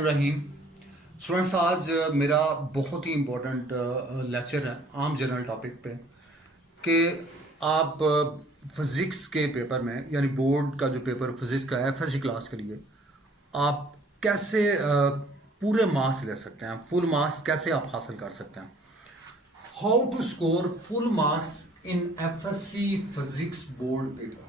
बिस्मिल्लाहिर्रहमानिर्रहीम। स्टूडेंट्स, आज मेरा बहुत ही इम्पोर्टेंट लेक्चर है आम जनरल टॉपिक पे कि आप फिज़िक्स के पेपर में, यानी बोर्ड का जो पेपर फिज़िक्स का है फर्स्ट क्लास के लिए, आप कैसे पूरे मार्क्स ले सकते हैं, फुल मार्क्स कैसे आप हासिल कर सकते हैं। How to score full marks in FSc physics board paper,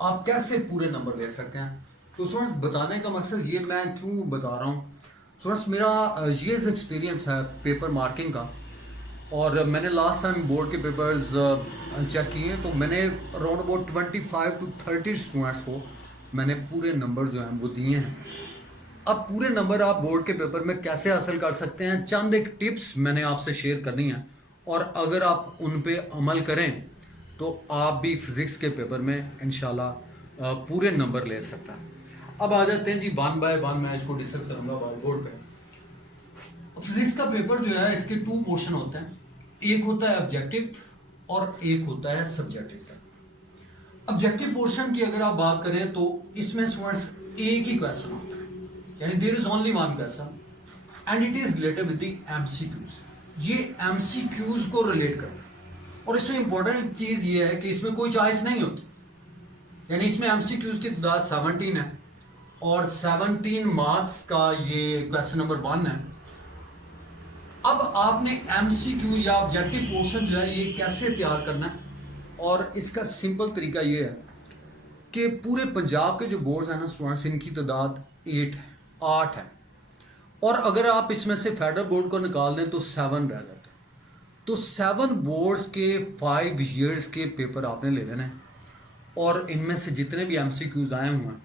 आप कैसे पूरे नंबर ले सकते हैं। तो स्टूडेंट्स, बताने का मकसद ये, मैं क्यों बता रहा हूँ स्टूडेंट्स, मेरा ईयर्स एक्सपीरियंस है पेपर मार्किंग का, और मैंने लास्ट टाइम बोर्ड के पेपर्स चेक किए तो मैंने अराउंड अबाउट 25 to 30 स्टूडेंट्स को मैंने पूरे नंबर जो हैं वो दिए हैं। अब पूरे नंबर आप बोर्ड के पेपर में कैसे हासिल कर सकते हैं, चंद एक टिप्स मैंने आपसे शेयर करनी है, और अगर आप उन पे अमल करें तो आप भी फिज़िक्स के पेपर में इंशाल्लाह पूरे नंबर ले सकते हैं। अब आ जाते हैं जी, वन बाय वन मैं इसको डिस्कस करूंगा व्हाइट बोर्ड पे। फिजिक्स का पेपर जो है, इसके टू पोर्शन होते हैं, एक होता है ऑब्जेक्टिव और एक होता है सब्जेक्टिव। ऑब्जेक्टिव पोर्शन की अगर आप बात करें तो इसमें स्टूडेंट्स एक ही क्वेश्चन होता है, यानी there is only one question and it is related with the MCQs. ये एमसीक्यूज को रिलेट करता है, और इसमें इंपॉर्टेंट चीज ये है कि इसमें कोई चॉइस नहीं होती, यानी इसमें एमसीक्यूज की तादाद 17 है और 17 मार्क्स का ये क्वेश्चन नंबर 1 है। अब आपने एमसीक्यू या ऑब्जेक्टिव पोर्शन जो है ये कैसे तैयार करना है, और इसका सिंपल तरीका ये है कि पूरे पंजाब के जो बोर्ड्स हैं ना स्टूडेंट्स, इनकी तादाद 8 है, और अगर आप इसमें से फेडरल बोर्ड को निकाल दें तो 7 रह जाते हैं। तो 7 बोर्ड्स के 5 ईयर्स के पेपर आपने ले लेने हैं, और इनमें से जितने भी एमसीक्यूज आए हुए हैं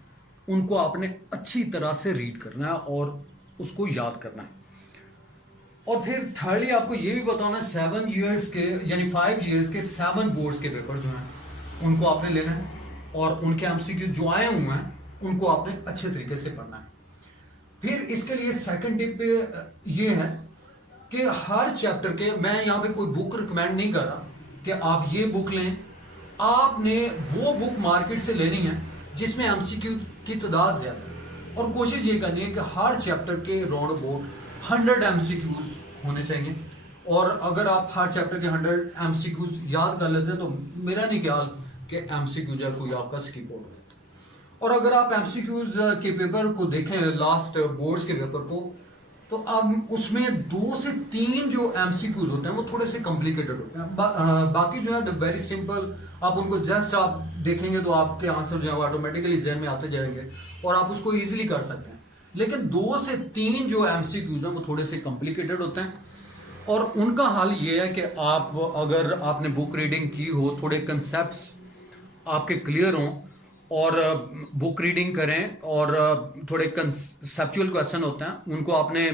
उनको आपने अच्छी तरह से रीड करना है और उसको याद करना है। और फिर थर्डली आपको ये भी बताना है, 7 ईयर्स के यानी 5 ईयर्स के 7 बोर्ड्स के पेपर जो हैं उनको आपने लेना है, और उनके एमसीक्यू जो आए हुए हैं उनको आपने अच्छे तरीके से पढ़ना है। फिर इसके लिए सेकंड टिप ये है कि हर चैप्टर के, मैं यहाँ पे कोई बुक रिकमेंड नहीं कर रहा कि आप ये बुक लें, आपने वो बुक मार्केट से लेनी है जिसमें एमसीक्यू की तादाद ज़्यादा है, और कोशिश ये करनी है कि हर चैप्टर के राउंड अबाउट 100 एमसीक्यूज होने चाहिए। और अगर आप हर चैप्टर के 100 एमसीक्यूज याद कर लेते हैं तो मेरा नहीं ख्याल कि एमसीक्यू जो है कोई आपका स्किप हो गया। और अगर आप एमसीक्यूज के पेपर को देखें, लास्ट बोर्ड्स के पेपर को, तो अब उसमें 2 से 3 जो एमसीक्यूज होते हैं वो थोड़े से कॉम्प्लिकेटेड होते हैं। बाकी जो है वेरी सिंपल, आप उनको जस्ट आप देखेंगे तो आपके आंसर जो है वो ऑटोमेटिकली जहन में आते जाएंगे और आप उसको इजीली कर सकते हैं। लेकिन 2 से 3 जो एमसीक्यूज हैं वो थोड़े से कॉम्प्लिकेटेड होते हैं, और उनका हल ये है कि आप, अगर आपने बुक रीडिंग की हो, थोड़े कंसेप्ट्स आपके क्लियर हों, और बुक रीडिंग करें, और थोड़े कंसेप्चुअल क्वेश्चन होते हैं उनको आपने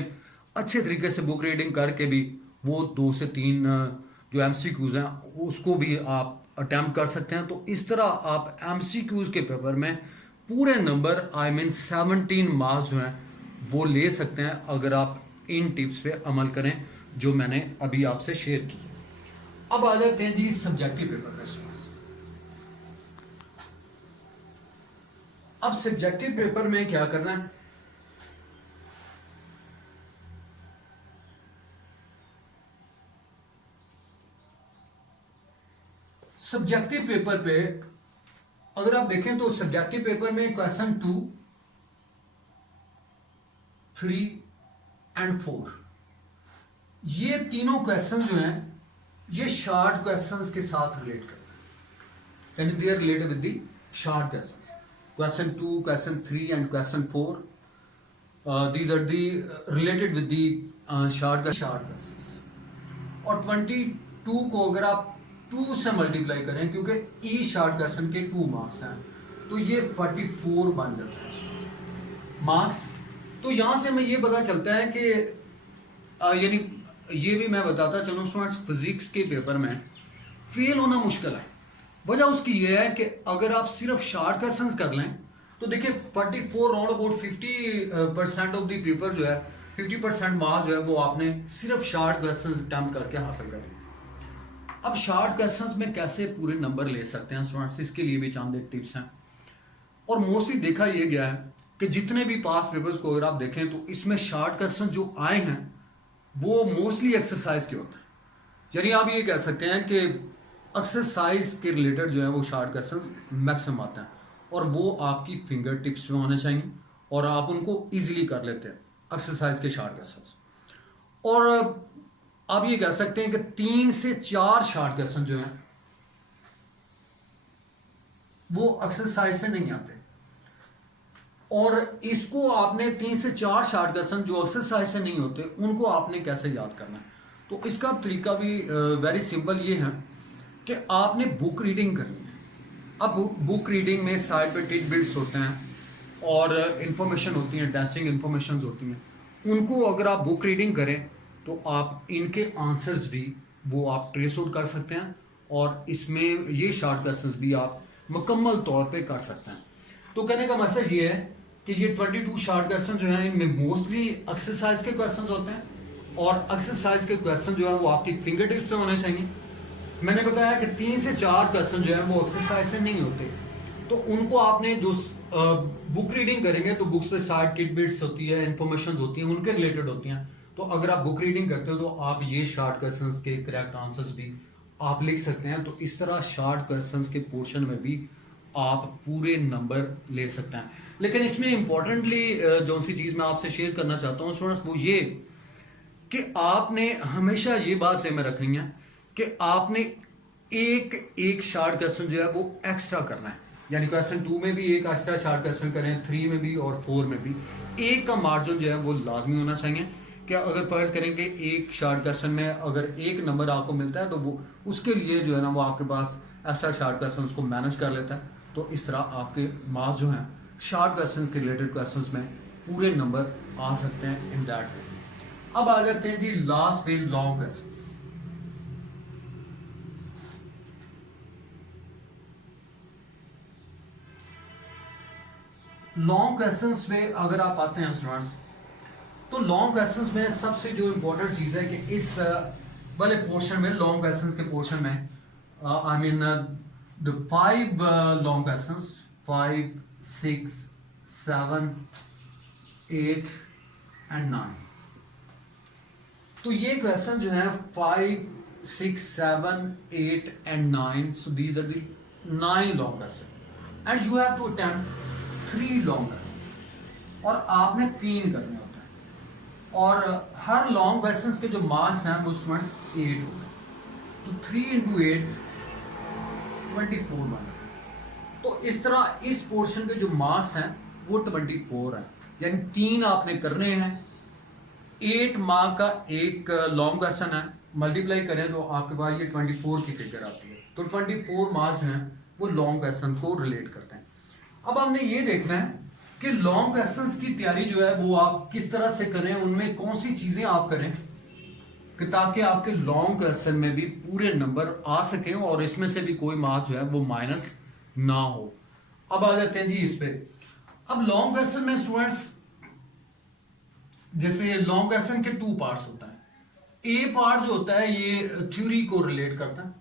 अच्छे तरीके से बुक रीडिंग करके भी वो 2 से 3 जो एमसीक्यूज हैं उसको भी आप अटैम्प्ट कर सकते हैं। तो इस तरह आप एमसीक्यूज के पेपर में पूरे नंबर, आई मीन 17 मार्क्स जो हैं वो ले सकते हैं, अगर आप इन टिप्स पे अमल करें जो मैंने अभी आपसे शेयर की। अब आ जाते हैं जी सब्जेक्टिव पेपर पे। अब सब्जेक्टिव पेपर में क्या करना है, सब्जेक्टिव पेपर पे अगर आप देखें तो सब्जेक्टिव पेपर में क्वेश्चन 2, 3 एंड 4, ये तीनों क्वेश्चन जो हैं ये शॉर्ट क्वेश्चंस के साथ रिलेट करते हैं, यानी they are related with the short questions. Question 2, question 3 and question 4, these are the related with the short questions। और 22 को अगर आप 2 से मल्टीप्लाई करें, क्योंकि ई शॉर्ट क्वेश्चन के 2 मार्क्स हैं, तो ये 44 बन जाता है मार्क्स। तो यहाँ से हमें ये पता चलता है कि यानी ये भी मैं बताता चलूँ स्टूडेंट्स, फिजिक्स के पेपर में फेल होना मुश्किल है। वजह उसकी ये है कि अगर आप सिर्फ शॉर्ट क्वेश्चंस कर लें तो देखिए 44 round about 50% of the paper जो है, 50% मार्क्स जो है वो आपने सिर्फ शॉर्ट क्वेश्चंस अटेम्प्ट करके हासिल कर लिए। अब शॉर्ट क्वेश्चंस में कैसे पूरे नंबर ले सकते हैं स्टूडेंट्स, इसके लिए भी चंद एक टिप्स हैं। और मोस्टली देखा ये गया है कि जितने भी पास पेपर्स को अगर आप देखें तो इसमें शार्ट क्वेश्चन जो आए हैं वो मोस्टली एक्सरसाइज के होते हैं। यानी आप ये कह सकते हैं कि एक्सरसाइज के रिलेटेड जो है वो शार्ट क्वेश्चन मैक्सिमम आते हैं, और वो आपकी फिंगर टिप्स में होने चाहिए और आप उनको इजीली कर लेते हैं एक्सरसाइज के शार्ट क्वेश्चन। और आप ये कह सकते हैं कि 3 से 4 शार्ट क्वेश्चन जो हैं वो एक्सरसाइज से नहीं आते, और इसको आपने 3 से 4 शार्ट क्वेश्चन जो एक्सरसाइज से नहीं होते उनको आपने कैसे याद करना है। तो इसका तरीका भी वेरी सिंपल ये है कि आपने बुक रीडिंग करनी है। अब बुक रीडिंग में साइड पे टिडबिट्स होते हैं और इंफॉर्मेशन होती हैं, डेसिंग इंफॉर्मेशन होती हैं, उनको अगर आप बुक रीडिंग करें तो आप इनके आंसर्स भी वो आप ट्रेस आउट कर सकते हैं, और इसमें ये शार्ट क्वेश्चंस भी आप मुकम्मल तौर पे कर सकते हैं। तो कहने का मैसेज ये है कि ये 22 शार्ट क्वेश्चन जो हैं इनमें मोस्टली एक्सरसाइज के क्वेश्चन होते हैं, और एक्सरसाइज के क्वेश्चन जो है वो आपकी फिंगर टिप्स पे होने चाहिए। मैंने बताया कि 3 से 4 क्वेश्चन जो है वो एक्सरसाइज से नहीं होते, तो उनको आपने जो बुक रीडिंग करेंगे तो बुक्स पे साइड टिडबिट्स होती है, इंफॉर्मेशन होती हैं, उनके रिलेटेड होती हैं। तो अगर आप बुक रीडिंग करते हो तो आप ये शार्ट क्वेश्चंस के करेक्ट आंसर्स भी आप लिख सकते हैं। तो इस तरह शार्ट क्वेश्चंस के पोर्शन में भी आप पूरे नंबर ले सकते हैं। लेकिन इसमें इंपॉर्टेंटली जो सी चीज़ मैं आपसे शेयर करना चाहता हूँ स्टूडेंट्स, वो ये कि आपने हमेशा ये बात ज़हन में रखनी है कि आपने एक एक शार्ट क्वेश्चन जो है वो एक्स्ट्रा करना है। यानी क्वेश्चन 2 में भी एक एक्स्ट्रा शार्ट क्वेश्चन करें, 3 में भी और 4 में भी एक का मार्जिन जो है वो लाजमी होना चाहिए। क्या अगर फर्ज करें कि एक शार्ट क्वेश्चन में अगर एक नंबर आपको मिलता है तो वो उसके लिए जो है ना वो आपके पास एक्स्ट्रा शार्ट क्वेश्चन उसको मैनेज कर लेता है। तो इस तरह आपके मार्क्स जो हैं शार्ट क्वेश्चन के रिलेटेड क्वेश्चंस में पूरे नंबर आ सकते हैं इन दैट वे। अब आ जाते हैं जी लास्ट पे लॉन्ग क्वेश्चंस। लॉन्ग क्वेश्चंस में अगर आप आते हैं स्टूडेंट्स, तो लॉन्ग क्वेश्चंस में सबसे जो इम्पोर्टेंट चीज़ है कि इस वाले पोर्शन में लॉन्ग क्वेश्चंस के पोर्शन में I mean the 5 long questions 5, 6, 7, 8 and 9। तो ये क्वेश्चन जो है 5, 6, 7, 8 and 9, so these are the 9 long question and you have to attempt 3 long question, और आपने 3 करने होते हैं, और हर लॉन्ग क्वेश्चन के जो मार्क्स हैं वो स्टूडेंट्स 8 हो गए। तो 3 into 8 24 बन। तो इस तरह इस पोर्शन के जो मार्क्स हैं वो 24 हैं, यानी 3 आपने करने हैं। 8 मार्क का एक लॉन्ग क्वेश्चन है, मल्टीप्लाई करें तो आपके पास ये 24 की फिगर आती है। तो 24 मार्क्स हैं वो लॉन्ग क्वेश्चन को रिलेट करते हैं। अब हमने ये देखना है कि लॉन्ग क्वेश्चंस की तैयारी जो है वो आप किस तरह से करें, उनमें कौन सी चीजें आप करें कि ताकि आपके लॉन्ग क्वेश्चन में भी पूरे नंबर आ सके और इसमें से भी कोई मार्क्स जो है वो माइनस ना हो। अब आ जाते हैं जी इस पे। अब लॉन्ग क्वेश्चन में स्टूडेंट्स जैसे लॉन्ग क्वेश्चन के 2 पार्ट्स होता है। ए पार्ट जो होता है ये थ्योरी को रिलेट करता है,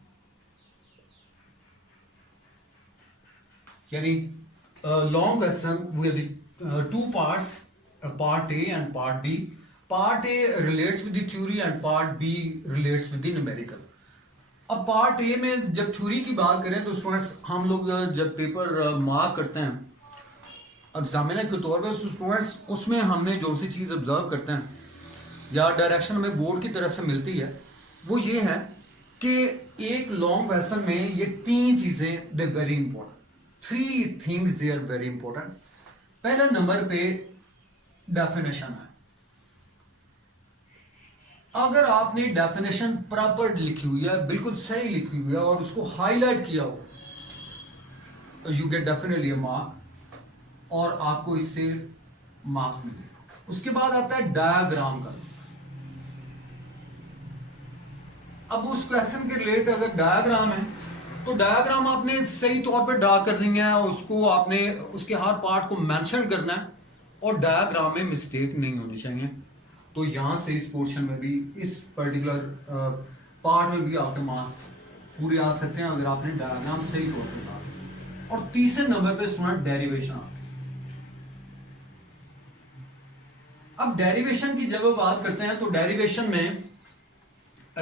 यानी long question with 2 parts, part A and part B. Part A relates with the theory and part B relates with the numerical. अब पार्ट ए में जब थ्योरी की बात करें तो स्टूडेंट्स हम लोग जब पेपर मार्क करते हैं एग्जामिनर के तौर पर, स्टूडेंट्स उसमें हमने जो सी चीज़ ऑब्जर्व करते हैं या डायरेक्शन हमें बोर्ड की तरफ से मिलती है वो ये है कि एक लॉन्ग क्वेश्चन में ये 3 चीज़ें they very important, 3 things they are very important. पहले नंबर पे डेफिनेशन है। अगर आपने डेफिनेशन प्रॉपर लिखी हुई है, बिल्कुल सही लिखी हुई है और उसको हाईलाइट किया हो, you get definitely a mark और आपको इससे मार्क्स मिलेगा। उसके बाद आता है डायग्राम का। अब उस क्वेश्चन के रिलेट अगर डायग्राम है तो डायग्राम आपने सही तौर पर ड्रा करनी है, उसको आपने उसके हर पार्ट को मेंशन करना है और डायग्राम में मिस्टेक नहीं होनी चाहिए। तो यहाँ से इस पोर्शन में भी इस पर्टिकुलर पार्ट में भी आपके मार्क्स पूरे आ सकते हैं अगर आपने डायग्राम सही तौर पर डाला। और तीसरे नंबर पे स्टूडेंट डेरिवेशन आते हैं। अब डेरिवेशन की जब बात करते हैं तो डेरिवेशन में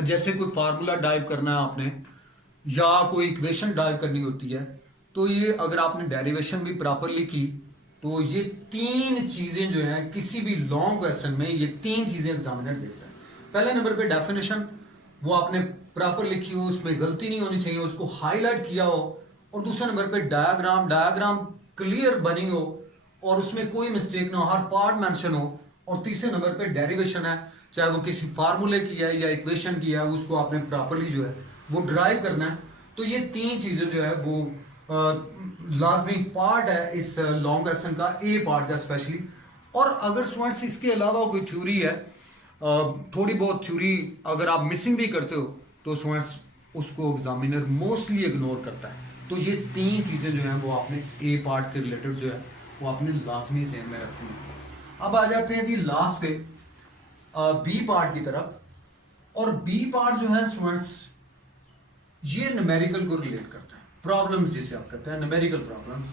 जैसे कोई फार्मूला डाइव करना है आपने या कोई इक्वेशन डाइव करनी होती है, तो ये अगर आपने डेरिवेशन भी प्रॉपरली की तो ये तीन चीजें जो हैं किसी भी लॉन्ग क्वेश्चन में ये तीन चीजें एग्जामिनर देखता है। पहले नंबर पे डेफिनेशन वो आपने प्रॉपर लिखी हो, उसमें गलती नहीं होनी चाहिए, उसको हाईलाइट किया हो। और दूसरे नंबर पे डायग्राम क्लियर बनी हो और उसमें कोई मिस्टेक ना हो, हर पार्ट मेंशन हो। और तीसरे नंबर पे डेरिवेशन है, चाहे वो किसी फार्मूले की है या इक्वेशन की है, उसको आपने प्रॉपरली जो है वो ड्राइव करना है। तो ये तीन चीजें जो है वो लाजमी पार्ट है इस लॉन्ग क्वेश्चन का, ए पार्ट का स्पेशली। और अगर स्टूडेंट्स इसके अलावा कोई थ्योरी है, थोड़ी बहुत थ्योरी अगर आप मिसिंग भी करते हो तो स्टूडेंट्स उसको एग्जामिनर मोस्टली इग्नोर करता है। तो ये तीन चीज़ें जो हैं वो आपने ए पार्ट के रिलेटेड जो है वो आपने लाजमी ज़हन में रखनी है। अब आ जाते हैं जी लास्ट पे बी पार्ट की तरफ। और बी पार्ट जो है स्टूडेंट्स ये न्यूमेरिकल को रिलेट करता है, प्रॉब्लम्स जिसे आप कहते हैं न्यूमेरिकल प्रॉब्लम्स।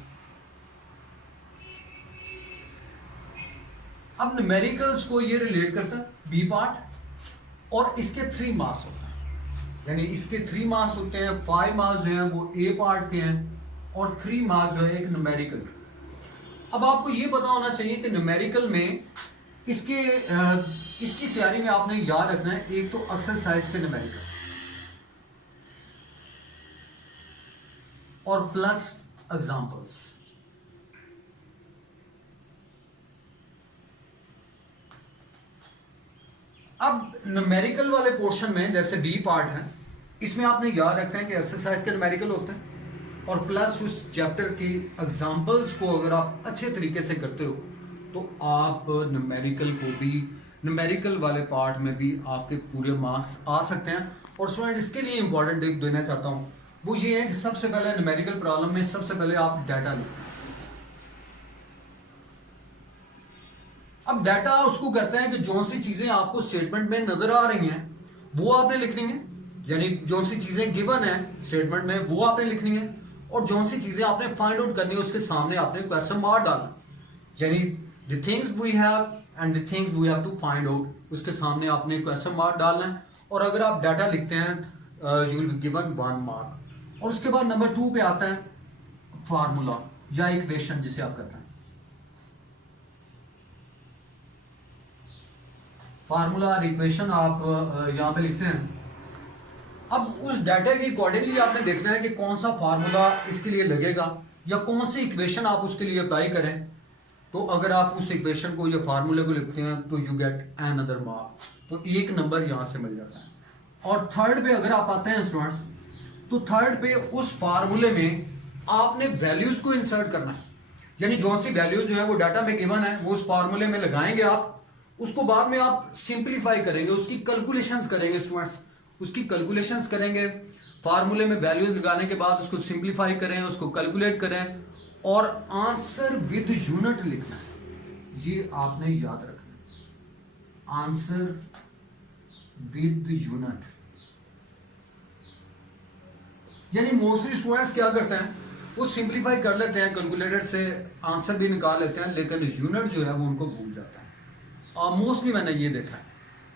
अब न्यूमेरिकल्स को ये रिलेट करता है बी पार्ट, और इसके 3 मार्क्स होते हैं, यानी इसके 3 मार्क्स होते हैं। 5 मार्क्स जो हैं वो ए पार्ट के हैं और 3 मार्क्स जो है एक न्यूमेरिकल। अब आपको ये पता होना चाहिए कि न्यूमेरिकल में इसकी तैयारी में आपने याद रखना है, एक तो एक्सरसाइज के न्यूमेरिकल और प्लस एग्जाम्पल्स। अब न्यूमेरिकल वाले पोर्शन में जैसे बी पार्ट है, इसमें आपने याद रखना है कि एक्सरसाइज के न्यूमेरिकल होते हैं और प्लस उस चैप्टर की एग्जाम्पल्स को अगर आप अच्छे तरीके से करते हो तो आप न्यूमेरिकल को भी, न्यूमेरिकल वाले पार्ट में भी आपके पूरे मार्क्स आ सकते हैं। और स्टूडेंट इसके लिए इंपॉर्टेंट टिप देना चाहता हूँ वो ये है कि सबसे पहले न्यूमेरिकल प्रॉब्लम में सबसे पहले आप डाटा लिखते हैं। अब डाटा उसको कहते हैं कि जो सी चीजें आपको स्टेटमेंट में नजर आ रही हैं वो आपने लिखनी है, यानी जो सी चीजें गिवन है स्टेटमेंट में वो आपने लिखनी है। और जो सी चीजें आपने फाइंड आउट करनी है उसके सामने आपने क्वेश्चन मार्क डालना, यानी the things we have and the things we have to find out, उसके सामने आपने क्वेश्चन मार्क डालना है। और अगर आप डाटा लिखते हैं you will be given 1 mark. और उसके बाद नंबर 2 पे आता है फार्मूला या इक्वेशन जिसे आप कहते हैं। फार्मूला और इक्वेशन आप यहाँ पे लिखते हैं। अब उस डाटा के अकॉर्डिंगली आपने देखना है कि कौन सा फार्मूला इसके लिए लगेगा या कौन सी इक्वेशन आप उसके लिए अप्लाई करें। तो अगर आप उस इक्वेशन को या फार्मूले को लिखते हैं तो यू गेट अनदर मार्क, तो 1 नंबर यहाँ से मिल जाता है। और थर्ड पे अगर आप आते हैं स्टूडेंट्स, तो थर्ड पे उस फार्मूले में आपने वैल्यूज को इंसर्ट करना है, यानी जो सी वैल्यूज जो है वो डाटा में गिवन है वो उस फार्मूले में लगाएंगे आप, उसको बाद में आप सिंप्लीफाई करेंगे, उसकी कैलकुलेशंस करेंगे स्टूडेंट्स, उसकी कैलकुलेशंस करेंगे। फार्मूले में वैल्यूज लगाने के बाद उसको सिंप्लीफाई करें, उसको कैलकुलेट करें और आंसर विद यूनिट लिखना है। ये आपने याद रखना है, आंसर विद यूनिट। यानी मोस्टली स्टूडेंट्स क्या करते हैं वो सिंप्लीफाई कर लेते हैं, कैलकुलेटर से आंसर भी निकाल लेते हैं, लेकिन यूनिट जो है वो उनको भूल जाता है। मोस्टली मैंने ये देखा है।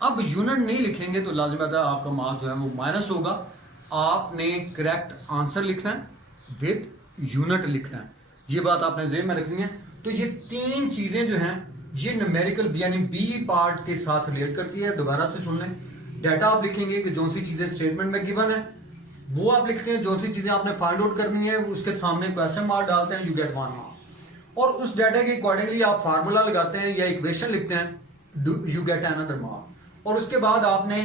अब यूनिट नहीं लिखेंगे तो लाजिम है आपका मार्क्स जो है वो माइनस होगा। आपने करेक्ट आंसर लिखना है विद यूनिट लिखना है, ये बात आपने ज़हन में रखनी है। तो ये 3 चीजें जो हैं ये न्यूमेरिकल यानी बी पार्ट के साथ रिलेट करती है। दोबारा से सुन लें, डाटा आप लिखेंगे कि जो सी चीजें स्टेटमेंट में गिवन है वो आप लिखते हैं, जो सी चीजें आपने फाइंड आउट करनी है उसके सामने क्वेश्चन मार्क डालते हैं, यू गेट 1 मार्क। और उस डाटा के अकॉर्डिंगली आप फार्मूला लगाते हैं या इक्वेशन लिखते हैं, यू गेट अनदर मार्क। और उसके बाद आपने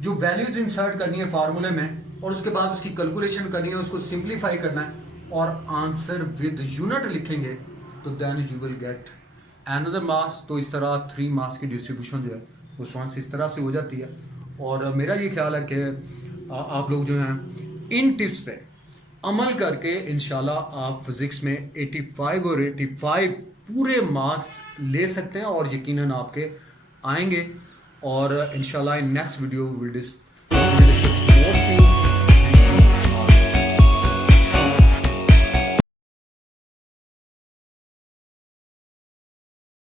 जो वैल्यूज इंसर्ट करनी है फार्मूले में और उसके बाद उसकी कैलकुलेशन करनी है, उसको सिंप्लीफाई करना है और आंसर विद यूनिट लिखेंगे तो then you will get another marks. तो इस तरह 3 मार्क्स की डिस्ट्रीब्यूशन जो है वो स्टूडेंट्स इस तरह से हो जाती है। और मेरा ये ख्याल है कि आप लोग जो हैं इन टिप्स पे अमल करके इंशाल्लाह आप फिजिक्स में 85 और 85 पूरे मार्क्स ले सकते हैं और यकीनन आपके आएंगे। और इंशाल्लाह in next video will discuss more things